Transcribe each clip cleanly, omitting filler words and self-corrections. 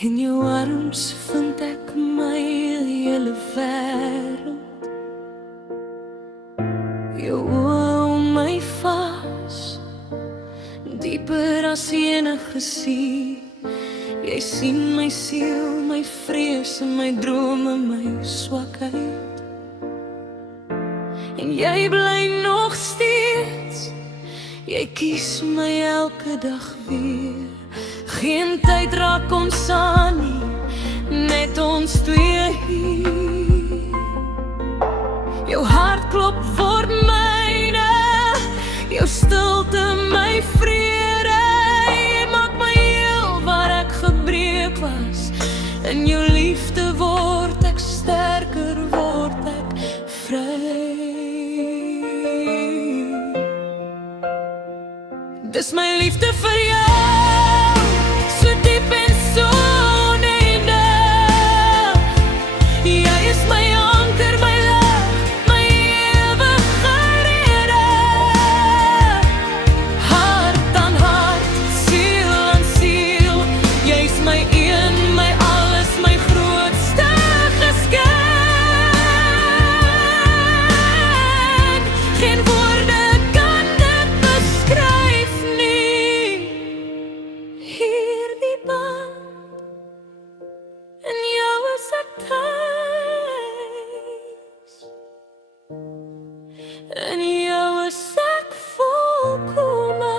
In jou arms vind ek my hele wêreld. Jou oë om my vas, dieper as enige see. Jy sien my siel, my vrees en my drome, my swakheid. En jy bly nog steeds, jy kies my elke dag weer. Geen tyd raak ons aan nie, net ons twee hier. Jou hart klop vir myne, jou stilte my vrede. Jy maak my heel waar ek gebreek was. In jou liefde word ek sterker, word ek vry. Dis my liefde vir jou, so diep en so oneindig. Jy is my anker, my lig, my ewige rede. Hart aan hart, siel aan siel. Jy is my een, my alles, my grootste geskenk. Geen woorde kan dit beskryf nie. Hierdie band, in jou is ek tuis. In jou is ek volkome.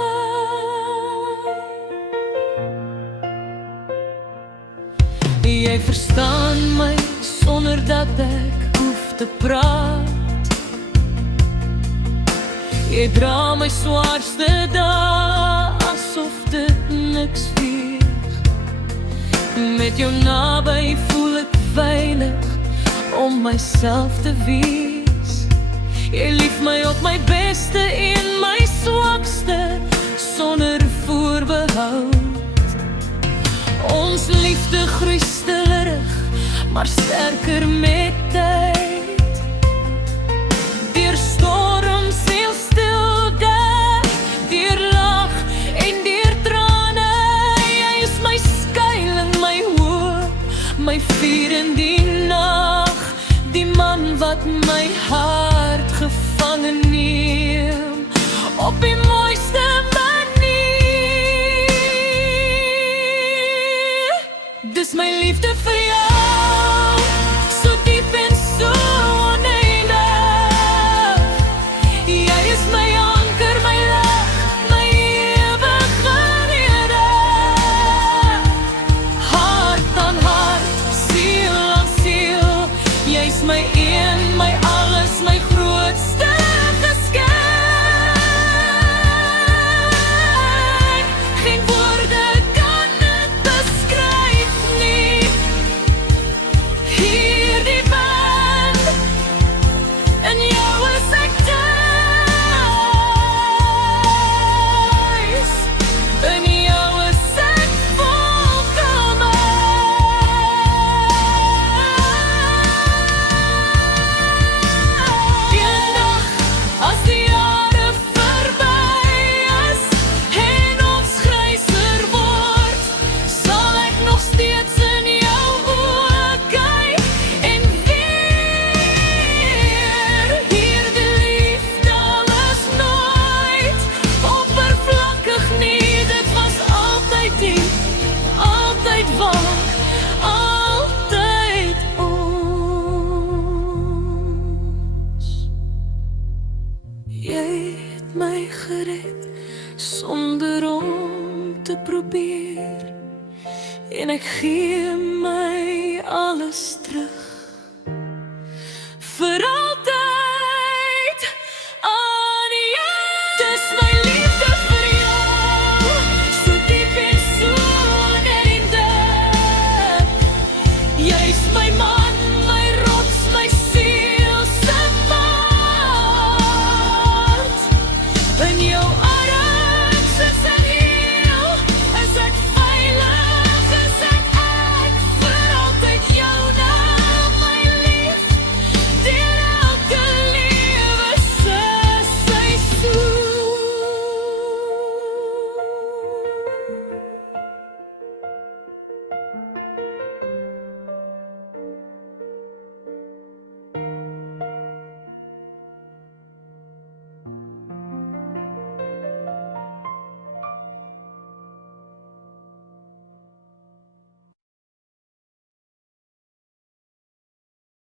Jy verstaan my sonder dat ek hoef te praat. Jy dra my swaarste dae asof dit niks weeg. Met jou naby voel ek veilig om myself te wees. Jy lief my op my beste en my swakste sonder voorbehoud. Ons liefde groei stillerig, maar sterker met tyd. Deur storms heel stilte, deur lag en deur trane. Jy is my skuiling, my hoop, my vuur in die nag. Die man wat my hart gevangen neem, op die mooiste manier. Dis my liefde vir jou, so diep en so oneindig. Jy is my anker, my lig, my ewige rede. Hart aan hart, siel aan siel. Jy is my een, my alles, my grootste geskenk. Geen woorde kan dit beskryf nie. Hierdie band, in jou is ek tuis. In jou is ek volkome. Eendag as die jare verby is en ons gryser word, sal ek nog steeds in jou oë kyk en weer. Hierdie liefde was nooit oppervlakkig nie. Dit was altyd diep, altyd waar, altyd ons. Jy het my gered sonder om te probeer, en ek gee my alles terug vir